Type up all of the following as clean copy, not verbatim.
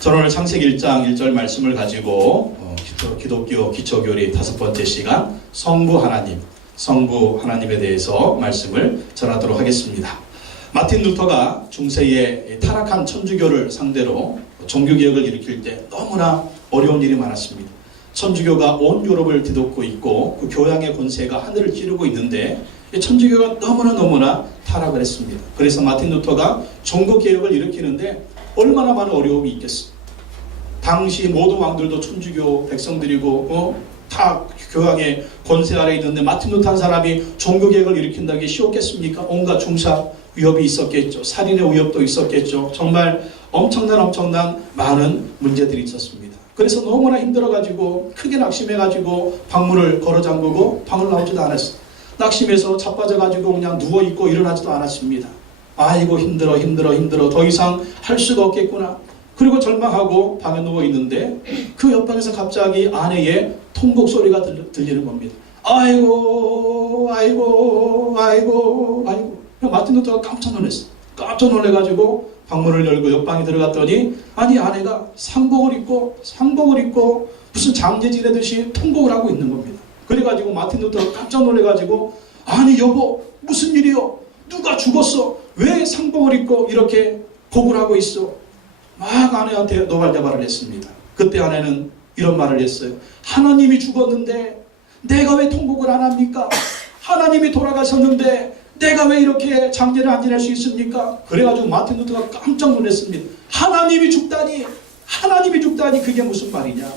저는 오늘 창세기 1장 1절 말씀을 가지고 기독교 기초교리 5번째 시간 성부 하나님에 대해서 말씀을 전하도록 하겠습니다. 마틴 루터가 중세의 타락한 천주교를 상대로 종교개혁을 일으킬 때 너무나 어려운 일이 많았습니다. 천주교가 온 유럽을 뒤덮고 있고 그 교양의 권세가 하늘을 찌르고 있는데 천주교가 너무나 타락을 했습니다. 그래서 마틴 루터가 종교개혁을 일으키는데 얼마나 많은 어려움이 있겠습니까? 당시 모든 왕들도 천주교 백성들이고 다 교황의 권세 아래 있는데 마틴 루터 한 사람이 종교개혁을 일으킨다는 게 쉬웠겠습니까? 온갖 중사 위협이 있었겠죠. 살인의 위협도 있었겠죠. 정말 엄청난 많은 문제들이 있었습니다. 그래서 너무나 힘들어가지고 크게 낙심해가지고 방문을 걸어 잠그고 방을 나오지도 않았어요. 낙심해서 자빠져가지고 그냥 누워있고 일어나지도 않았습니다. 아이고 힘들어 더 이상 할 수가 없겠구나. 그리고 절망하고 방에 누워있는데 그 옆방에서 갑자기 아내의 통곡 소리가 들리는 겁니다. 아이고 마틴 루터가 깜짝 놀랐어요. 깜짝 놀래가지고 방문을 열고 옆방에 들어갔더니 아니 아내가 상복을 입고 무슨 장례 지내듯이 통곡을 하고 있는 겁니다. 그래가지고 마틴 루터가 깜짝 놀래가지고 아니 여보 무슨 일이요? 누가 죽었어? 왜 상복을 입고 이렇게 곡을 하고 있어? 막 아내한테 노발대발을 했습니다. 그때 아내는 이런 말을 했어요. 하나님이 죽었는데 내가 왜 통곡을 안 합니까? 하나님이 돌아가셨는데 내가 왜 이렇게 장례를 안 지낼 수 있습니까? 그래가지고 마틴 루터가 깜짝 놀랐습니다. 하나님이 죽다니 그게 무슨 말이냐?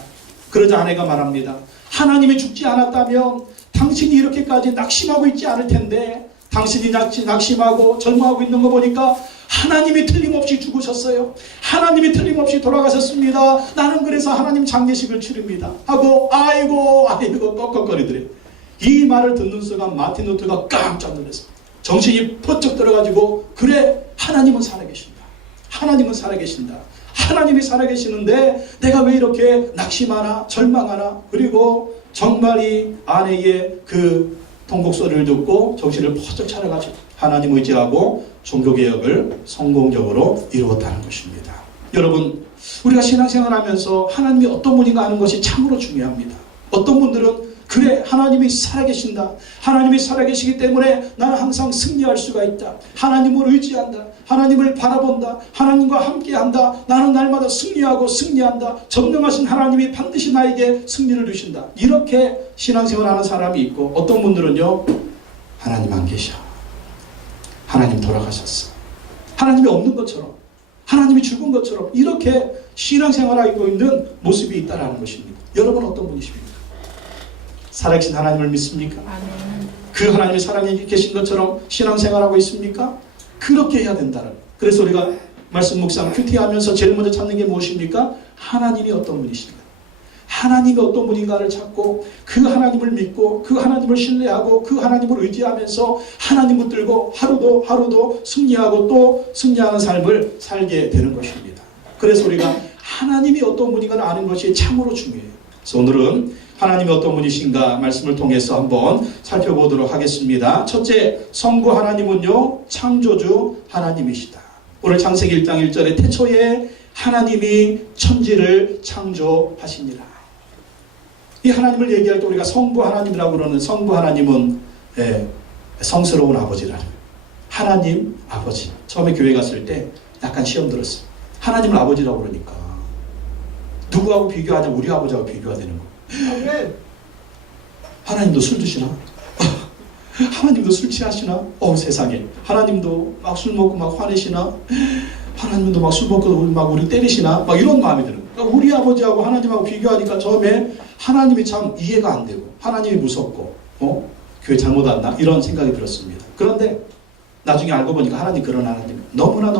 그러자 아내가 말합니다. 하나님이 죽지 않았다면 당신이 이렇게까지 낙심하고 있지 않을 텐데 당신이 낙심하고 절망하고 있는 거 보니까 하나님이 틀림없이 죽으셨어요. 하나님이 틀림없이 돌아가셨습니다. 나는 그래서 하나님 장례식을 치릅니다. 하고 아이고 꺽꺽거리더래. 이 말을 듣는 순간 마틴 루터가 깜짝 놀랐습니다. 정신이 번쩍 들어가지고 그래 하나님은 살아계신다. 하나님이 살아계시는데 내가 왜 이렇게 낙심하나 절망하나. 그리고 정말 이 아내의 그 통곡 소리를 듣고 정신을 번쩍 차려가지고 하나님 의지하고 종교개혁을 성공적으로 이루었다는 것입니다. 여러분 우리가 신앙생활하면서 하나님이 어떤 분인가 하는 것이 참으로 중요합니다. 어떤 분들은 그래 하나님이 살아계신다. 하나님이 살아계시기 때문에 나는 항상 승리할 수가 있다. 하나님을 의지한다. 하나님을 바라본다. 하나님과 함께한다. 나는 날마다 승리한다. 전능하신 하나님이 반드시 나에게 승리를 주신다. 이렇게 신앙생활하는 사람이 있고 어떤 분들은요 하나님 안 계셔. 하나님 돌아가셨어. 하나님이 없는 것처럼 하나님이 죽은 것처럼 이렇게 신앙생활하고 있는 모습이 있다는 것입니다. 여러분 어떤 분이십니까? 살아계신 하나님을 믿습니까? 그 하나님이 살아계신 계신 것처럼 신앙생활하고 있습니까? 그렇게 해야 된다는. 그래서 우리가 말씀 묵상 큐티하면서 제일 먼저 찾는 게 무엇입니까? 하나님이 어떤 분이신가? 하나님이 어떤 분인가를 찾고 그 하나님을 믿고 그 하나님을 신뢰하고 그 하나님을 의지하면서 하나님 붙들고 하루도 승리하고 또 승리하는 삶을 살게 되는 것입니다. 그래서 우리가 하나님이 어떤 분인가를 아는 것이 참으로 중요해요. 그래서 오늘은 하나님이 어떤 분이신가 말씀을 통해서 한번 살펴보도록 하겠습니다. 첫째, 성부 하나님은요 창조주 하나님이시다. 오늘 창세기 1장 1절에 태초에 하나님이 천지를 창조하시니라. 이 하나님을 얘기할 때 우리가 성부 하나님이라고 그러는 성부 하나님은 성스러운 아버지라는 하나님 아버지. 처음에 교회 갔을 때 약간 시험 들었어요. 하나님을 아버지라고 그러니까 누구하고 비교하냐? 우리 아버지하고 비교가 되는 거예요. 하나님도 술 드시나? 하나님도 술 취하시나? 세상에. 하나님도 막 술 먹고 막 화내시나? 하나님도 막 술 먹고 막 우리 때리시나? 막 이런 마음이 드는 거예요. 그러니까 우리 아버지하고 하나님하고 비교하니까 처음에 하나님이 참 이해가 안 되고 하나님이 무섭고 교회 잘못 왔나? 이런 생각이 들었습니다. 그런데 나중에 알고 보니까 하나님 그런 하나님 너무나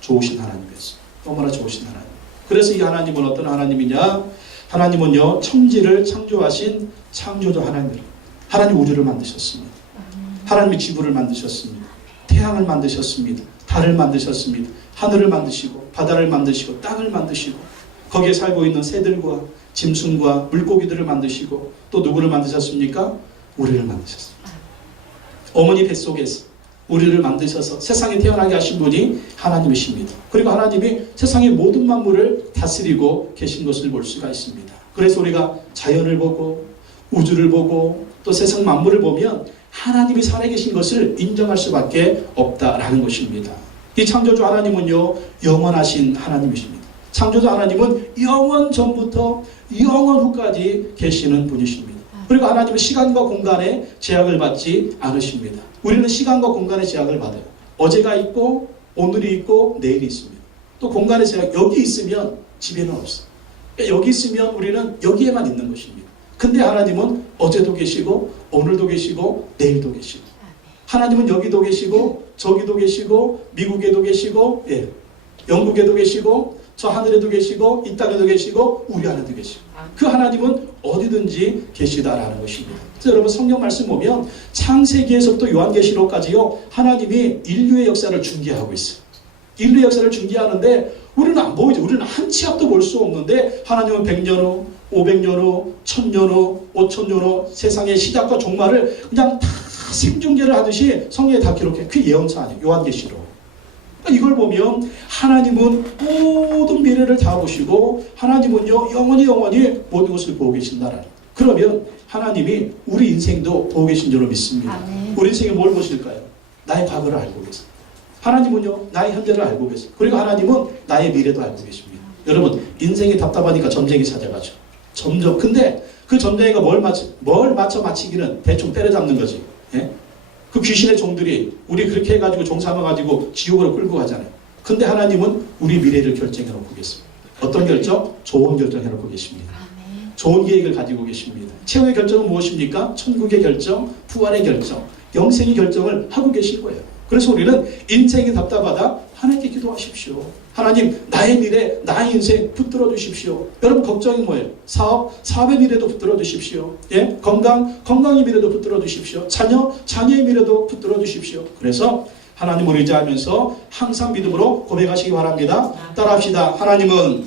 좋으신 하나님이었어요. 너무나 좋으신 하나님. 그래서 이 하나님은 어떤 하나님이냐? 하나님은요 천지를 창조하신 창조주 하나님이에요. 하나님 우주를 만드셨습니다. 하나님이 지구를 만드셨습니다. 태양을 만드셨습니다. 달을 만드셨습니다. 하늘을 만드시고 바다를 만드시고 땅을 만드시고 거기에 살고 있는 새들과 짐승과 물고기들을 만드시고 또 누구를 만드셨습니까? 우리를 만드셨습니다. 어머니 뱃속에서 우리를 만드셔서 세상에 태어나게 하신 분이 하나님이십니다. 그리고 하나님이 세상의 모든 만물을 다스리고 계신 것을 볼 수가 있습니다. 그래서 우리가 자연을 보고 우주를 보고 또 세상 만물을 보면 하나님이 살아계신 것을 인정할 수밖에 없다라는 것입니다. 이 창조주 하나님은요, 영원하신 하나님이십니다. 창조주 하나님은 영원 전부터 영원 후까지 계시는 분이십니다. 그리고 하나님은 시간과 공간에 제약을 받지 않으십니다. 우리는 시간과 공간의 제약을 받아요. 어제가 있고 오늘이 있고 내일이 있습니다. 또 공간의 제약, 여기 있으면 집에는 없어요. 여기 있으면 우리는 여기에만 있는 것입니다. 근데 하나님은 어제도 계시고 오늘도 계시고 내일도 계시고, 하나님은 여기도 계시고 저기도 계시고 미국에도 계시고, 예, 영국에도 계시고 저 하늘에도 계시고 이 땅에도 계시고 우리 안에도 계시고, 그 하나님은 어디든지 계시다라는 것입니다. 그래서 여러분 성경 말씀 보면 창세기에서부터 요한계시록까지요, 하나님이 인류의 역사를 중개하고 있어요. 인류의 역사를 중개하는데 우리는 안 보이죠. 우리는 한 치 앞도 볼 수 없는데 하나님은 100년 후, 500년 후, 1000년 후, 5000년 후 세상의 시작과 종말을 그냥 다 생중계를 하듯이 성경에 다 기록해. 그게 예언서 아니에요. 요한계시록. 이걸 보면 하나님은 모든 미래를 다 보시고 하나님은요 영원히 모든 것을 보고 계신다라는. 그러면 하나님이 우리 인생도 보고 계신 줄로 믿습니다. 우리 인생에 뭘 보실까요? 나의 과거를 알고 계세요. 하나님은요 나의 현재를 알고 계세요. 그리고 하나님은 나의 미래도 알고 계십니다. 여러분 인생이 답답하니까 점쟁이 찾아가죠. 점점. 근데 그 점쟁이가 뭘 맞춰 맞히기는 대충 때려잡는 거지. 예? 그 귀신의 종들이 우리 그렇게 해가지고 종 삼아가지고 지옥으로 끌고 가잖아요. 근데 하나님은 우리 미래를 결정해 놓고 계십니다. 어떤 결정? 좋은 결정해 놓고 계십니다. 좋은 계획을 가지고 계십니다. 최후의 결정은 무엇입니까? 천국의 결정, 부활의 결정, 영생의 결정을 하고 계실 거예요. 그래서 우리는 인생이 답답하다 하나님께 기도하십시오. 하나님 나의 미래, 나의 인생 붙들어 주십시오. 여러분 걱정이 뭐예요? 사업의 미래도 붙들어 주십시오. 예? 건강의 미래도 붙들어 주십시오. 자녀의 미래도 붙들어 주십시오. 그래서 하나님을 의지하면서 항상 믿음으로 고백하시기 바랍니다. 따라합시다. 하나님은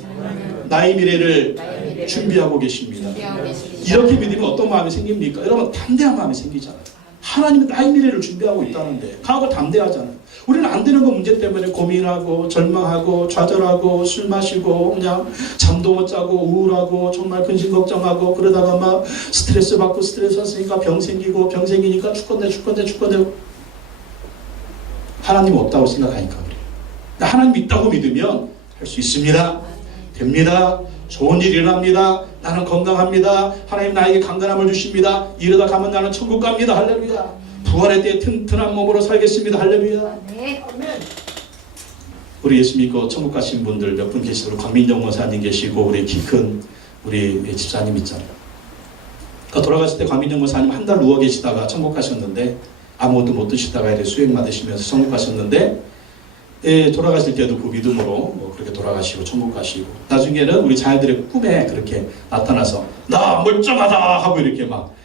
나의 미래를 준비하고 계십니다. 이렇게 믿으면 어떤 마음이 생깁니까? 여러분 담대한 마음이 생기잖아요. 하나님은 나의 미래를 준비하고 있다는데 가고 담대하잖아요. 우리는 안 되는 거 문제 때문에 고민하고 절망하고 좌절하고 술 마시고 그냥 잠도 못 자고 우울하고 정말 근심 걱정하고 그러다가 막 스트레스 받고 스트레스 받으니까 병 생기니까 죽건데 하나님 없다고 생각하니까 그래요. 하나님 있다고 믿으면 할 수 있습니다. 됩니다. 좋은 일이 일어납니다. 나는 건강합니다. 하나님 나에게 강건함을 주십니다. 이러다 가면 나는 천국 갑니다. 할렐루야. 부활의 때 튼튼한 몸으로 살겠습니다. 할렐루야. 네. 우리 예수 믿고 천국 가신 분들 몇 분 계시고 광민정 목사님 계시고 우리 키 큰 우리 집사님 있잖아요. 그러니까 돌아가실 때 광민정 목사님 한 달 누워 계시다가 천국 가셨는데 아무것도 못 드시다가 이렇게 수행 받으시면서 천국 가셨는데, 예, 돌아가실 때도 그 믿음으로 뭐 그렇게 돌아가시고 천국 가시고, 나중에는 우리 자녀들의 꿈에 그렇게 나타나서 나 멀쩡하다 하고 이렇게 막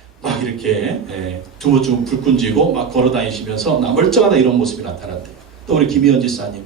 이렇게, 예, 두부주부 불 끈지고 막 걸어 다니시면서 나 멀쩡하다 이런 모습이 나타났대요. 또 우리 김희연 지사님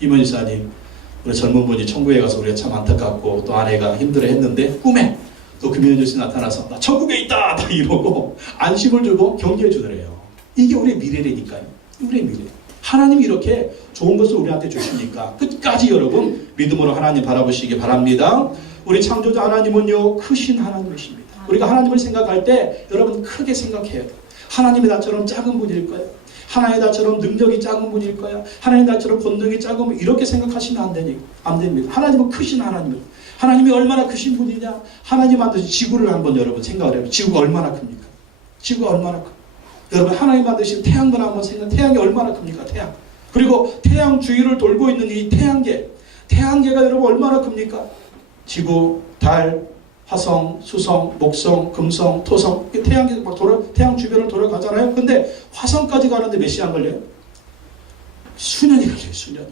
우리 젊은 분이 천국에 가서 우리가 참 안타깝고 또 아내가 힘들어 했는데 꿈에 또 김희연 지사 나타나서 나 천국에 있다 다 이러고 안심을 주고 격려해 주더래요. 이게 우리의 미래라니까요. 우리의 미래. 하나님이 이렇게 좋은 것을 우리한테 주시니까 끝까지 여러분 믿음으로 하나님 바라보시기 바랍니다. 우리 창조자 하나님은요 크신 하나님이십니다. 우리가 하나님을 생각할 때 여러분 크게 생각해야 돼요. 하나님이 나처럼 작은 분일 거예요. 하나님 나처럼 능력이 작은 분일 거야. 하나님 나처럼 권능이 작은 분, 이렇게 생각하시면 안 됩니다. 하나님은 크신 하나님입니다. 하나님이 얼마나 크신 분이냐? 하나님 만드신 지구를 한번 여러분 생각을 해요. 지구가 얼마나 큽니까? 지구가 얼마나 큽니까? 여러분 하나님 만드신 태양만 한번 생각해. 태양이 얼마나 큽니까? 태양. 그리고 태양 주위를 돌고 있는 이 태양계가 여러분 얼마나 큽니까? 지구, 달, 화성, 수성, 목성, 금성, 토성, 태양 주변을 돌아가잖아요. 근데 화성까지 가는데 몇 시간 걸려요? 수년이 걸려요.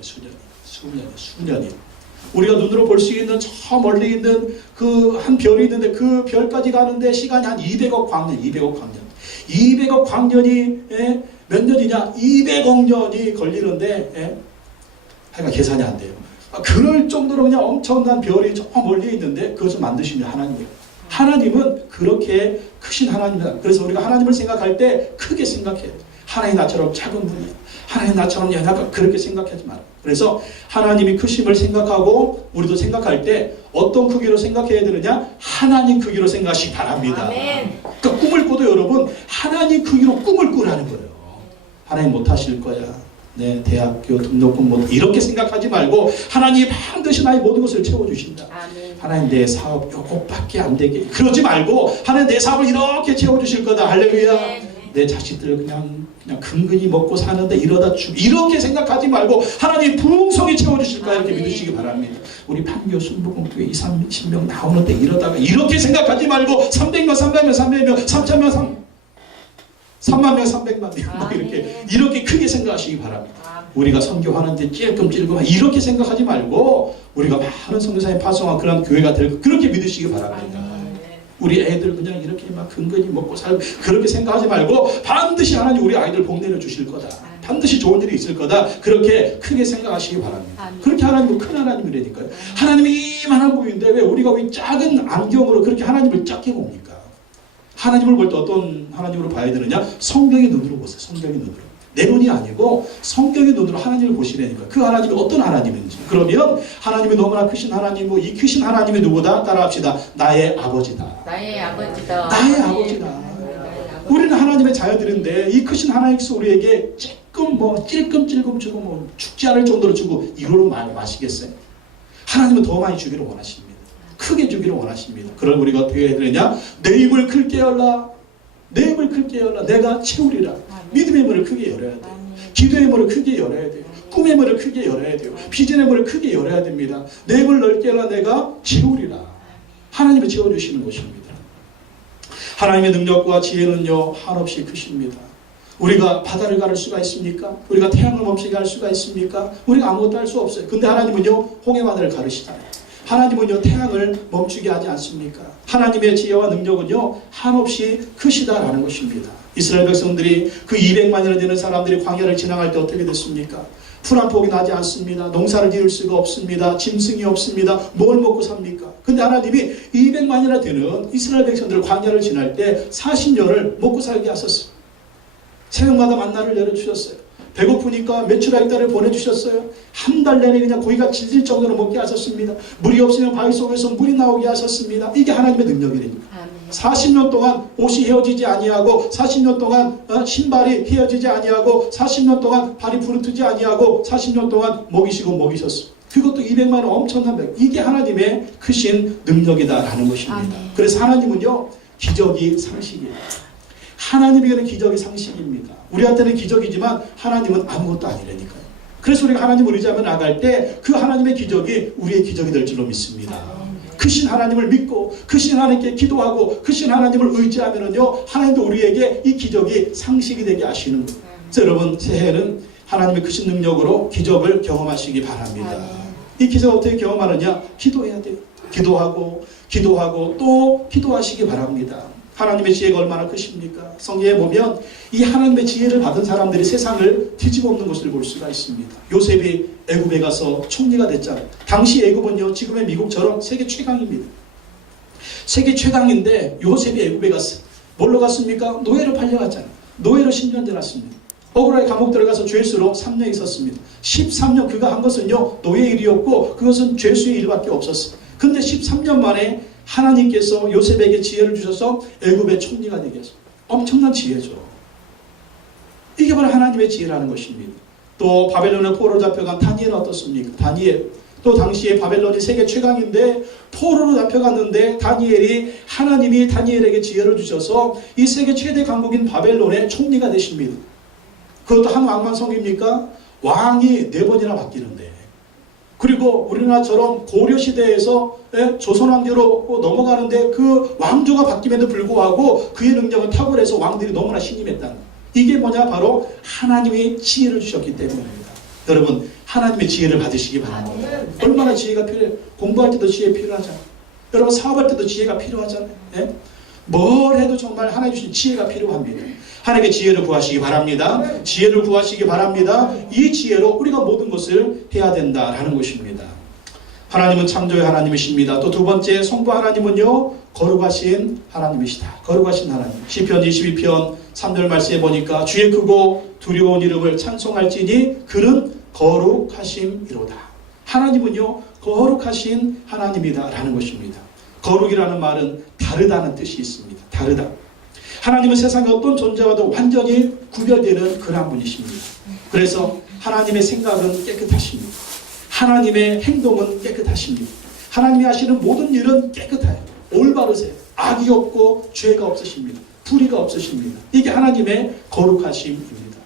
수년이. 우리가 눈으로 볼 수 있는 저 멀리 있는 그 한 별이 있는데 그 별까지 가는데 시간이 한 200억 광년. 200억 광년이, 예? 몇 년이냐? 200억 년이 걸리는데, 예? 하여간 계산이 안 돼요. 그럴 정도로 그냥 엄청난 별이 저 멀리 있는데 그것을 만드신 게 하나님이에요. 하나님은 그렇게 크신 하나님이다. 그래서 우리가 하나님을 생각할 때 크게 생각해요. 하나님 나처럼 작은 분이야. 하나님 나처럼 연약한, 그렇게 생각하지 마라. 그래서 하나님이 크심을 생각하고 우리도 생각할 때 어떤 크기로 생각해야 되느냐? 하나님 크기로 생각하시기 바랍니다. 그러니까 꿈을 꿔도 여러분 하나님 크기로 꿈을 꾸라는 거예요. 하나님 못하실 거야. 네, 대학교 등록금 못, 이렇게 생각하지 말고 하나님 반드시 나의 모든 것을 채워주신다. 하나님 내 사업 요것밖에 안 되게 그러지 말고 하나님 내 사업을 이렇게 채워주실 거다. 할렐루야. 내 자식들 그냥 근근히 먹고 사는데 이러다 이렇게 생각하지 말고 하나님 풍성히 채워주실 거야. 이렇게 믿으시기 바랍니다. 우리 판교 순복음교회 20-30명 나오는데 이러다가 이렇게 생각하지 말고 300명 300명 300명 3000명 3만 명 300만 명 이렇게 크게 생각하시기 바랍니다. 우리가 선교하는데 찔끔찔끔 이렇게 생각하지 말고 우리가 많은 선교사님 파송한 그런 교회가 될 그렇게 믿으시기 바랍니다. 우리 애들 그냥 이렇게 막 근근히 먹고 살고 그렇게 생각하지 말고 반드시 하나님 우리 아이들 복 내려 주실 거다. 반드시 좋은 일이 있을 거다. 그렇게 크게 생각하시기 바랍니다. 그렇게 하나님은 큰 하나님이라니까요. 하나님이 이만한 분인데 왜 우리가 왜 작은 안경으로 그렇게 하나님을 작게 봅니까? 하나님을 볼 때 어떤 하나님으로 봐야 되느냐? 성경의 눈으로 보세요. 성경의 눈으로. 내 눈이 아니고 성경의 눈으로 하나님을 보시라니까. 그 하나님이 어떤 하나님인지. 그러면 하나님이 너무나 크신 하나님이고 이 크신 하나님이 누구다? 따라합시다. 나의 아버지다. 나의 아버지다. 나의 아버지다. 우리는 하나님의 자녀들인데 이 크신 하나님께서 우리에게 찔끔찔끔 주고 뭐 죽지 않을 정도로 주고 이로로 마시겠어요? 하나님은 더 많이 주기를 원하십니다. 크게 주기를 원하십니다. 그럼 우리가 어떻게 해야 되느냐? 내 입을 크게 열라. 내 입을 크게 열라. 내가 채우리라. 믿음의 문을 크게 열어야 돼요. 기도의 문을 크게 열어야 돼요. 꿈의 문을 크게 열어야 돼요. 비전의 문을 크게 열어야 됩니다. 내 입을 넓게 열라. 내가 채우리라. 하나님이 채워주시는 것입니다. 하나님의 능력과 지혜는요 한없이 크십니다. 우리가 바다를 가를 수가 있습니까? 우리가 태양을 멈추게 할 수가 있습니까? 우리가 아무것도 할 수 없어요. 근데 하나님은요 홍해바다를 가르시잖아요. 하나님은요 태양을 멈추게 하지 않습니까? 하나님의 지혜와 능력은요 한없이 크시다라는 것입니다. 이스라엘 백성들이 그 200만이나 되는 사람들이 광야를 지나갈 때 어떻게 됐습니까? 풀 한 폭이 나지 않습니다. 농사를 지을 수가 없습니다. 짐승이 없습니다. 뭘 먹고 삽니까? 근데 하나님이 200만이나 되는 이스라엘 백성들을 광야를 지날 때 40년을 먹고 살게 하셨어요. 새벽마다 만나를 내려주셨어요. 배고프니까 메추라기 딸을 보내주셨어요. 한 달 내내 그냥 고기가 질질 정도로 먹게 하셨습니다. 물이 없으면 바위 속에서 물이 나오게 하셨습니다. 이게 하나님의 능력이랍니다. 40년 동안 옷이 헤어지지 아니하고 40년 동안 신발이 헤어지지 아니하고 40년 동안 발이 부르트지 아니하고 40년 동안 먹이시고 먹이셨어요. 그것도 200만 원 엄청난 백. 이게 하나님의 크신 능력이다라는 것입니다. 그래서 하나님은요 기적이 상식이에요. 하나님에게는 기적이 상식입니다. 우리한테는 기적이지만 하나님은 아무것도 아니라니까요. 그래서 우리가 하나님을 의지하며 나갈 때 그 하나님의 기적이 우리의 기적이 될 줄로 믿습니다. 크신 하나님을 믿고 크신 하나님께 기도하고 크신 하나님을 의지하면은요 하나님도 우리에게 이 기적이 상식이 되게 하시는 거예요. 그래서 여러분 새해에는 하나님의 크신 능력으로 기적을 경험하시기 바랍니다. 이 기적을 어떻게 경험하느냐? 기도해야 돼요. 기도하고 또 기도하시기 바랍니다. 하나님의 지혜가 얼마나 크십니까? 성경에 보면 이 하나님의 지혜를 받은 사람들이 세상을 뒤집어 엎는 것을 볼 수가 있습니다. 요셉이 애굽에 가서 총리가 됐잖아요. 당시 애굽은요 지금의 미국처럼 세계 최강입니다. 세계 최강인데 요셉이 애굽에 갔어요. 뭘로 갔습니까? 노예로 팔려갔잖아요. 노예로 10년 지났습니다. 억울하게 감옥 들어가서 죄수로 3년 있었습니다. 13년 그가 한 것은요 노예 일이었고 그것은 죄수의 일밖에 없었어요. 근데 13년 만에 하나님께서 요셉에게 지혜를 주셔서 애굽의 총리가 되게 했어요. 엄청난 지혜죠. 이게 바로 하나님의 지혜라는 것입니다. 또 바벨론에 포로로 잡혀간 다니엘은 어떻습니까? 다니엘. 또 당시에 바벨론이 세계 최강인데 포로로 잡혀갔는데 하나님이 다니엘에게 지혜를 주셔서 이 세계 최대 강국인 바벨론의 총리가 되십니다. 그것도 한 왕만 성입니까? 왕이 4번이나 바뀌는데 그리고 우리나라처럼 고려시대에서 조선왕조로 넘어가는데 그 왕조가 바뀜에도 불구하고 그의 능력은 탁월해서 왕들이 너무나 신임했다는 거예요. 이게 뭐냐? 바로 하나님이 지혜를 주셨기 때문입니다. 여러분 하나님의 지혜를 받으시기 바랍니다. 얼마나 지혜가 필요해요? 공부할 때도 지혜 필요하잖아요. 여러분 사업할 때도 지혜가 필요하잖아요. 뭘 해도 정말 하나님 주신 지혜가 필요합니다. 하나님의 지혜를 구하시기 바랍니다. 지혜를 구하시기 바랍니다. 이 지혜로 우리가 모든 것을 해야 된다라는 것입니다. 하나님은 창조의 하나님이십니다. 또 두 번째 성부 하나님은요, 거룩하신 하나님이시다. 거룩하신 하나님. 시편 22편 3절 말씀에 보니까 주의 크고 두려운 이름을 찬송할지니 그는 거룩하심이로다. 하나님은요, 거룩하신 하나님이다 라는 것입니다. 거룩이라는 말은 다르다는 뜻이 있습니다. 다르다. 하나님은 세상의 어떤 존재와도 완전히 구별되는 그런 분이십니다. 그래서 하나님의 생각은 깨끗하십니다. 하나님의 행동은 깨끗하십니다. 하나님이 하시는 모든 일은 깨끗해요. 올바르세요. 악이 없고 죄가 없으십니다. 불의가 없으십니다. 이게 하나님의 거룩하심입니다.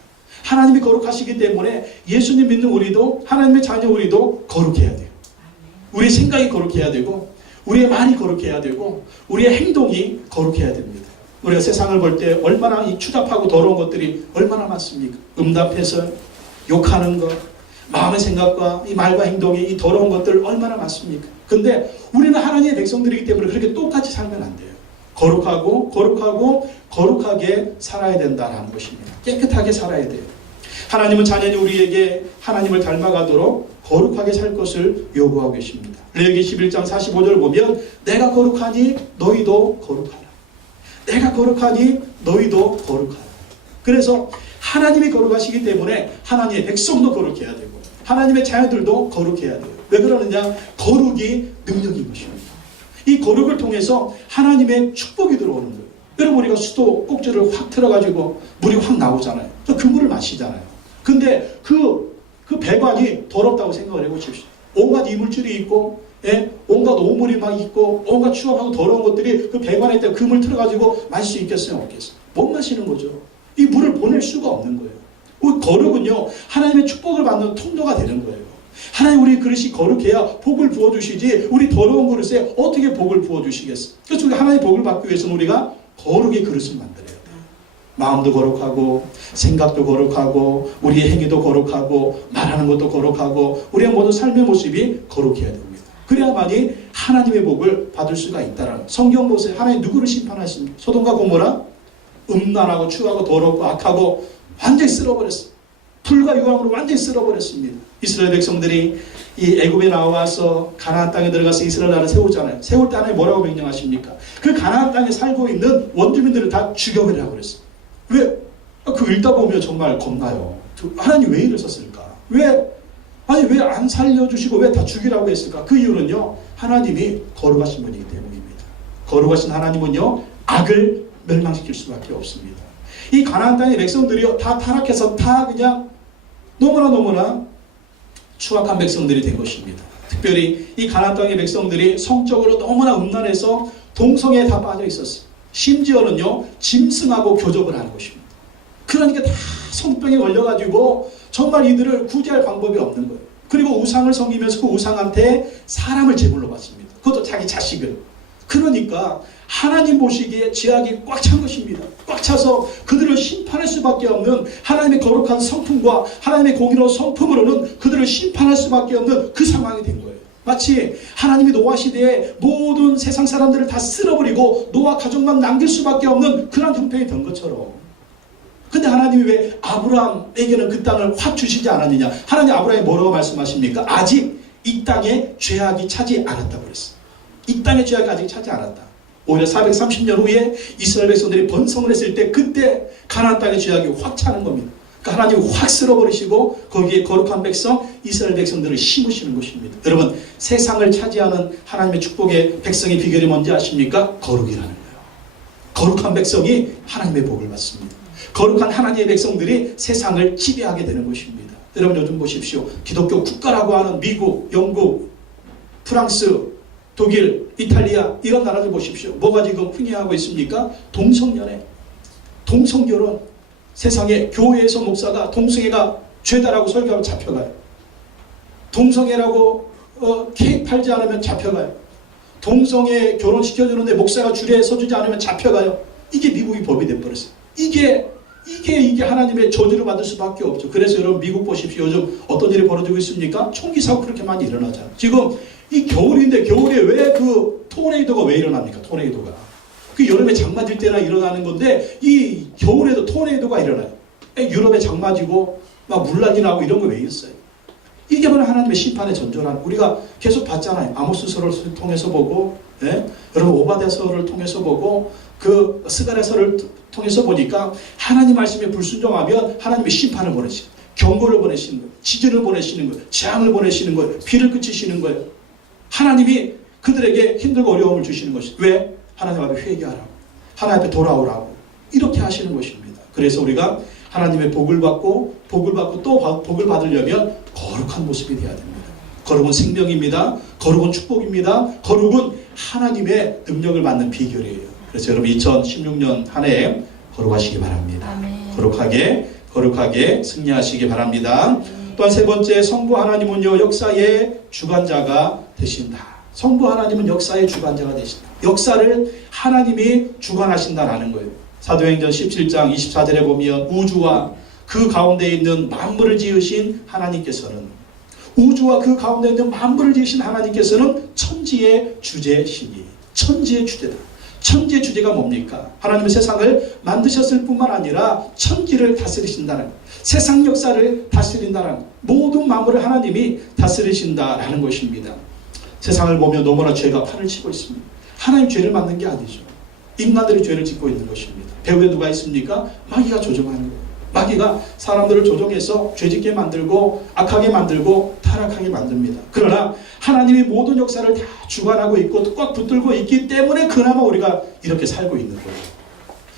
하나님이 거룩하시기 때문에 예수님 믿는 우리도, 하나님의 자녀 우리도 거룩해야 돼요. 우리의 생각이 거룩해야 되고, 우리의 말이 거룩해야 되고, 우리의 행동이 거룩해야 됩니다. 우리가 세상을 볼 때 얼마나 이 추잡하고 더러운 것들이 얼마나 많습니까? 응답해서 욕하는 것, 마음의 생각과 이 말과 행동이 이 더러운 것들 얼마나 많습니까? 근데 우리는 하나님의 백성들이기 때문에 그렇게 똑같이 살면 안 돼요. 거룩하게 살아야 된다는 것입니다. 깨끗하게 살아야 돼요. 하나님은 자녀인 우리에게 하나님을 닮아가도록 거룩하게 살 것을 요구하고 계십니다. 레위기 11장 45절을 보면 내가 거룩하니 너희도 거룩하라. 내가 거룩하니 너희도 거룩하라. 그래서 하나님이 거룩하시기 때문에 하나님의 백성도 거룩해야 되고 하나님의 자녀들도 거룩해야 돼요. 왜 그러느냐? 거룩이 능력인 것입니다. 이 거룩을 통해서 하나님의 축복이 들어오는 거예요. 여러분, 우리가 수도 꼭지를 확 틀어가지고 물이 확 나오잖아요. 그 물을 마시잖아요. 근데 그 배관이 더럽다고 생각을 해보십시오. 온갖 이물질이 있고, 온갖 오물이 막 있고, 온갖 추악하고 더러운 것들이 그 배관에 있다 그 물 틀어가지고 마실 수 있겠어요? 없겠어요? 못 마시는 거죠. 이 물을 보낼 수가 없는 거예요. 거룩은요, 하나님의 축복을 받는 통로가 되는 거예요. 하나님, 우리 그릇이 거룩해야 복을 부어주시지, 우리 더러운 그릇에 어떻게 복을 부어주시겠어요? 그래서 우리 하나님의 복을 받기 위해서는 우리가 거룩의 그릇을 만들어야 돼요. 마음도 거룩하고, 생각도 거룩하고, 우리의 행위도 거룩하고, 말하는 것도 거룩하고, 우리의 모든 삶의 모습이 거룩해야 됩니다. 그래야만이 하나님의 복을 받을 수가 있다라는. 성경 보세요. 하나님 누구를 심판하십니까? 소돔과 고모라? 음란하고 추하고 더럽고 악하고 완전히 쓸어버렸어요. 불과 유황으로 완전히 쓸어버렸습니다. 이스라엘 백성들이 이 애굽에 나와서 가나안 땅에 들어가서 이스라엘 나라를 세우잖아요. 세울 때 하나님 뭐라고 명령하십니까? 그 가나안 땅에 살고 있는 원주민들을 다 죽여버리라고 그랬어요. 왜? 그 읽다 보면 정말 겁나요. 하나님 왜 이러셨을까? 왜 안 살려주시고 왜 다 죽이라고 했을까? 그 이유는요, 하나님이 거룩하신 분이기 때문입니다. 거룩하신 하나님은요, 악을 멸망시킬 수밖에 없습니다. 이 가나안 땅의 백성들이요, 다 타락해서 다 그냥 너무나 추악한 백성들이 된 것입니다. 특별히 이 가나안 땅의 백성들이 성적으로 너무나 음란해서 동성애에 다 빠져 있었어요. 심지어는요, 짐승하고 교접을 하는 것입니다. 그러니까 다 성병에 걸려가지고 정말 이들을 구제할 방법이 없는 거예요. 그리고 우상을 섬기면서 그 우상한테 사람을 제물로 받습니다. 그것도 자기 자식을. 그러니까 하나님 보시기에 죄악이 꽉 찬 것입니다. 꽉 차서 그들을 심판할 수밖에 없는, 하나님의 거룩한 성품과 하나님의 공의로운 성품으로는 그들을 심판할 수밖에 없는 그 상황이 된 거예요. 마치 하나님이 노아 시대에 모든 세상 사람들을 다 쓸어버리고 노아 가족만 남길 수밖에 없는 그런 형편이 된 것처럼. 근데 하나님이 왜 아브라함에게는 그 땅을 확 주시지 않았느냐? 하나님 아브라함이 뭐라고 말씀하십니까? 아직 이 땅에 죄악이 차지 않았다고 그랬어요. 이 땅에 죄악이 아직 차지 않았다. 오히려 430년 후에 이스라엘 백성들이 번성을 했을 때 그때 가나안 땅의 죄악이 확 차는 겁니다. 그러니까 하나님이 확 쓸어버리시고 거기에 거룩한 백성, 이스라엘 백성들을 심으시는 것입니다. 여러분, 세상을 차지하는 하나님의 축복의 백성의 비결이 뭔지 아십니까? 거룩이라는 거예요. 거룩한 백성이 하나님의 복을 받습니다. 거룩한 하나님의 백성들이 세상을 지배하게 되는 것입니다. 여러분, 요즘 보십시오. 기독교 국가라고 하는 미국, 영국, 프랑스, 독일, 이탈리아 이런 나라들 보십시오. 뭐가 지금 흥행하고 있습니까? 동성연애, 동성결혼. 세상에 교회에서 목사가 동성애가 죄다라고 설교하면 잡혀가요. 동성애라고 케이크 팔지 않으면 잡혀가요. 동성애 결혼시켜주는데 목사가 줄에 서주지 않으면 잡혀가요. 이게 미국이 법이 돼버렸어요. 이게 하나님의 저주를 받을 수밖에 없죠. 그래서 여러분, 미국 보십시오. 요즘 어떤 일이 벌어지고 있습니까? 총기 사고 그렇게 많이 일어나잖아요. 지금 이 겨울인데 겨울에 왜 그 토네이도가 왜 일어납니까? 토네이도가. 그 여름에 장 맞을 때나 일어나는 건데 이 겨울에도 토네이도가 일어나요. 유럽에 장 맞이고 막 물난리 나고 이런 거 왜 있어요? 이게 바로 하나님의 심판의 전조란 우리가 계속 봤잖아요. 아모스서를 통해서 보고, 예? 여러분 오바댜서를 통해서 보고, 그 스가랴서를 통해서 보니까 하나님 말씀에 불순종하면 하나님의 심판을 보내시는 거예요. 경고를 보내시는 거예요. 지진을 보내시는 거예요. 재앙을 보내시는 거예요. 비를 그치시는 거예요. 하나님이 그들에게 힘들고 어려움을 주시는 것이 왜? 하나님 앞에 회개하라고, 하나님 앞에 돌아오라고 이렇게 하시는 것입니다. 그래서 우리가 하나님의 복을 받고 또 복을 받으려면 거룩한 모습이 되어야 됩니다. 거룩은 생명입니다. 거룩은 축복입니다. 거룩은 하나님의 능력을 받는 비결이에요. 그래서 여러분 2016년 한 해 거룩하시기 바랍니다. 아멘. 거룩하게 승리하시기 바랍니다. 또한 세 번째, 성부 하나님은요 역사의 주관자가 되신다. 성부 하나님은 역사의 주관자가 되신다. 역사를 하나님이 주관하신다라는 거예요. 사도행전 17장 24절에 보면 우주와 그 가운데 있는 만물을 지으신 하나님께서는, 우주와 그 가운데 있는 만물을 지으신 하나님께서는 천지의 주제시니, 천지의 주제다. 천지의 주제가 뭡니까? 하나님은 세상을 만드셨을 뿐만 아니라 천지를 다스리신다는 것, 세상 역사를 다스린다는 것, 모든 만물을 하나님이 다스리신다라는 것입니다. 세상을 보면 너무나 죄가 판을 치고 있습니다. 하나님 죄를 만든 게 아니죠. 인간들이 죄를 짓고 있는 것입니다. 배후에 누가 있습니까? 마귀가 조종하는 거예요. 마귀가 사람들을 조종해서 죄짓게 만들고 악하게 만들고 타락하게 만듭니다. 그러나 하나님이 모든 역사를 다 주관하고 있고 꽉 붙들고 있기 때문에 그나마 우리가 이렇게 살고 있는 거예요.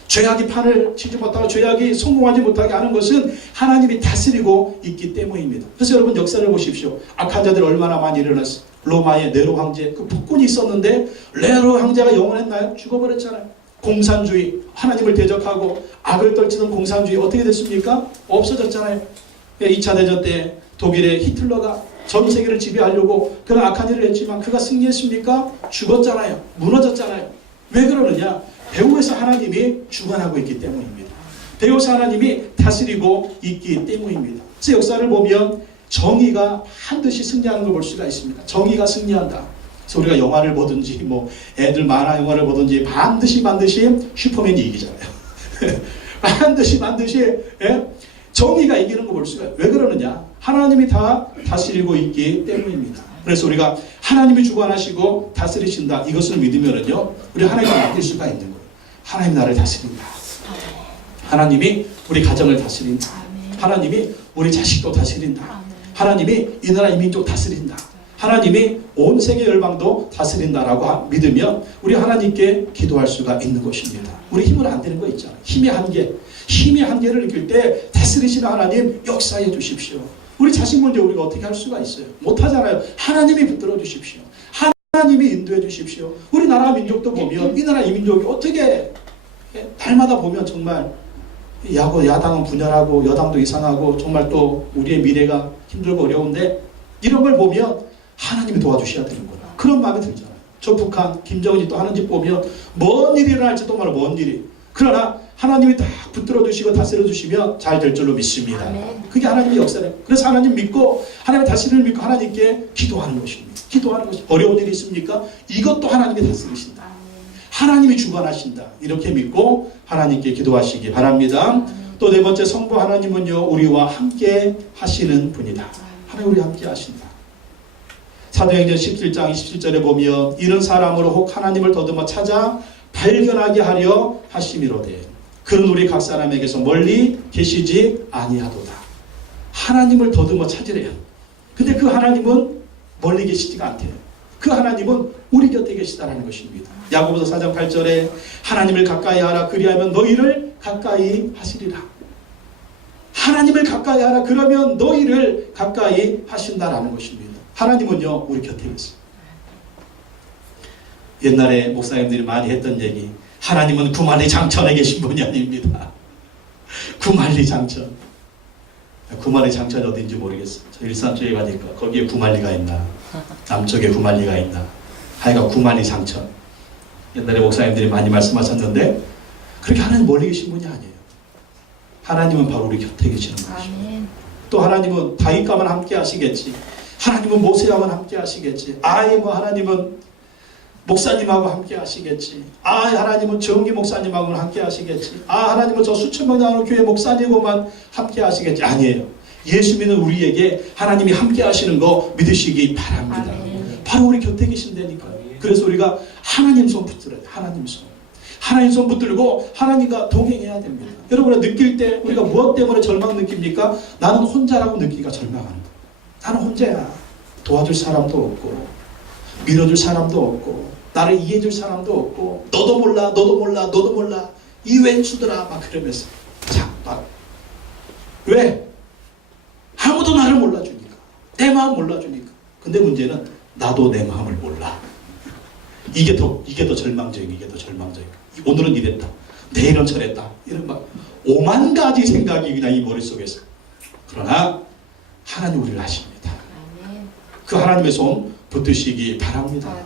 죄악이 판을 치지 못하고 죄악이 성공하지 못하게 하는 것은 하나님이 다스리고 있기 때문입니다. 그래서 여러분 역사를 보십시오. 악한 자들이 얼마나 많이 일어났어요. 로마의 네로 황제, 그 폭군이 있었는데 네로 황제가 영원했나요? 죽어버렸잖아요. 공산주의, 하나님을 대적하고 악을 떨치는 공산주의 어떻게 됐습니까? 없어졌잖아요. 2차 대전 때 독일의 히틀러가 전 세계를 지배하려고 그런 악한 일을 했지만 그가 승리했습니까? 죽었잖아요. 무너졌잖아요. 왜 그러느냐? 배후에서 하나님이 주관하고 있기 때문입니다. 배후에서 하나님이 다스리고 있기 때문입니다. 그래서 역사를 보면 정의가 반드시 승리하는 걸 볼 수가 있습니다. 정의가 승리한다. 그래서 우리가 영화를 보든지 뭐 애들 만화 영화를 보든지 반드시 슈퍼맨이 이기잖아요. 반드시 예? 정의가 이기는 거 볼 수가 있어요. 왜 그러느냐? 하나님이 다 다스리고 있기 때문입니다. 그래서 우리가 하나님이 주관하시고 다스리신다 이것을 믿으면은요 우리 하나님을 맡길 수가 있는 거예요. 하나님 나를 다스린다. 하나님이 우리 가정을 다스린다. 하나님이 우리 자식도 다스린다. 하나님이 이 나라 이 민족 다스린다. 하나님이 온 세계 열방도 다스린다라고 믿으면 우리 하나님께 기도할 수가 있는 것입니다. 우리 힘으로 안 되는 거 있잖아요. 힘의 한계를 느낄 때 다스리시는 하나님 역사해 주십시오. 우리 자식 문제 우리가 어떻게 할 수가 있어요? 못하잖아요. 하나님이 붙들어 주십시오. 하나님이 인도해 주십시오. 우리 나라 민족도 보면 이 나라 이 민족이 어떻게 날마다 보면 정말 야당은 분열하고 여당도 이상하고 정말 또 우리의 미래가 힘들고 어려운데 이런 걸 보면 하나님이 도와주셔야 되는구나. 그런 마음이 들잖아요. 저 북한 김정은이 또 하는 짓 보면 먼 일이 일어날지도 몰라. 먼 일이. 그러나 하나님이 다 붙들어 주시고 다스려 주시면 잘 될 줄로 믿습니다. 아멘. 그게 하나님의 역사예요. 그래서 하나님 믿고 하나님의 다스림을 믿고 하나님께 기도하는 것입니다. 기도하는 것이 어려운 일이 있습니까? 이것도 하나님이 다스리신다. 하나님이 주관하신다. 이렇게 믿고 하나님께 기도하시기 바랍니다. 또 네 번째, 성부 하나님은요 우리와 함께 하시는 분이다. 하나님 우리와 함께 하신다. 사도행전 17장 27절에 보면 이런 사람으로 혹 하나님을 더듬어 찾아 발견하게 하려 하심이로되 그는 우리 각 사람에게서 멀리 계시지 아니하도다. 하나님을 더듬어 찾으래요. 근데 그 하나님은 멀리 계시지가 않대요. 그 하나님은 우리 곁에 계시다라는 것입니다. 야고보서 4장 8절에 하나님을 가까이 하라 그리하면 너희를 가까이 하시리라. 하나님을 가까이 하라 그러면 너희를 가까이 하신다라는 것입니다. 하나님은요 우리 곁에 계세요. 옛날에 목사님들이 많이 했던 얘기, 하나님은 구만리 장천에 계신 분이 아닙니다. 구만리 장천. 구만리 장천이 어딘지 모르겠어요. 저 일산 쪽에 가니까 거기에 구만리가 있나, 남쪽에 구만리가 있나, 하여간 구만리 장천. 옛날에 목사님들이 많이 말씀하셨는데 그렇게 하나님 멀리 계신 분이 아니에요. 하나님은 바로 우리 곁에 계시는 것이죠. 또 하나님은 다윗과만 함께 하시겠지. 하나님은 모세와만 함께 하시겠지. 하나님은 목사님하고 함께 하시겠지. 하나님은 정기 목사님하고는 함께 하시겠지. 하나님은 저 수천 명 나오는 교회 목사님하고만 함께 하시겠지. 아니에요. 예수 믿는 우리에게 하나님이 함께 하시는 거 믿으시기 바랍니다. 바로 우리 곁에 계신다니까요. 그래서 우리가 하나님 손 붙들어야 돼요. 하나님 손. 하나님 손 붙들고 하나님과 동행해야 됩니다. 여러분 느낄 때 우리가 무엇 때문에 절망 느낍니까? 나는 혼자라고 느끼기가 절망하는 거예요. 나는 혼자야. 도와줄 사람도 없고 밀어줄 사람도 없고 나를 이해해줄 사람도 없고 너도 몰라 너도 몰라 너도 몰라 이 왼수들아 막 그러면서 막 왜? 아무도 나를 몰라주니까 내 마음 몰라주니까. 근데 문제는 나도 내 마음을 몰라. 이게 더 절망적인, 이게 더 절망적인. 오늘은 이랬다 내일은 저랬다 이런 막 5만 가지 생각이 그냥 이 머릿속에서. 그러나 하나님 우리를 아십니다. 그 하나님의 손 붙드시기 바랍니다.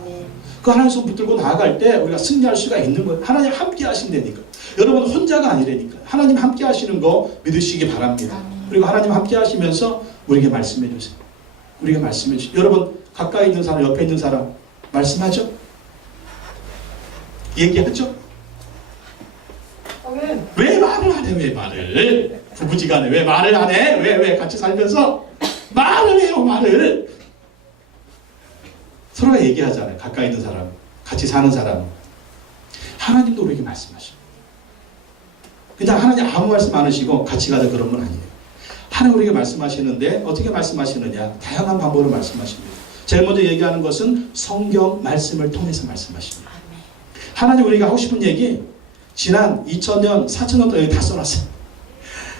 그 하나님의 손 붙들고 나아갈 때 우리가 승리할 수가 있는 거예요. 하나님 함께 하신다니까. 여러분 혼자가 아니라니까. 하나님 함께 하시는 거 믿으시기 바랍니다. 그리고 하나님 함께 하시면서 우리에게 말씀해 주세요. 우리에게 말씀해 주세요. 여러분 가까이 있는 사람, 옆에 있는 사람 말씀하죠? 얘기하죠? 왜 말을 안 해? 왜 말을? 부부지간에 왜 말을 안 해? 왜 같이 살면서 말을 해요, 말을. 서로가 얘기하잖아요. 가까이 있는 사람, 같이 사는 사람. 하나님도 우리에게 말씀하십니다. 그냥 하나님 아무 말씀 안 하시고 같이 가자 그런 건 아니에요. 하나님 우리에게 말씀하시는데 어떻게 말씀하시느냐? 다양한 방법으로 말씀하십니다. 제일 먼저 얘기하는 것은 성경 말씀을 통해서 말씀하십니다. 하나님 우리가 하고 싶은 얘기 지난 2000년, 4000년 동안 여기 다 써놨어요.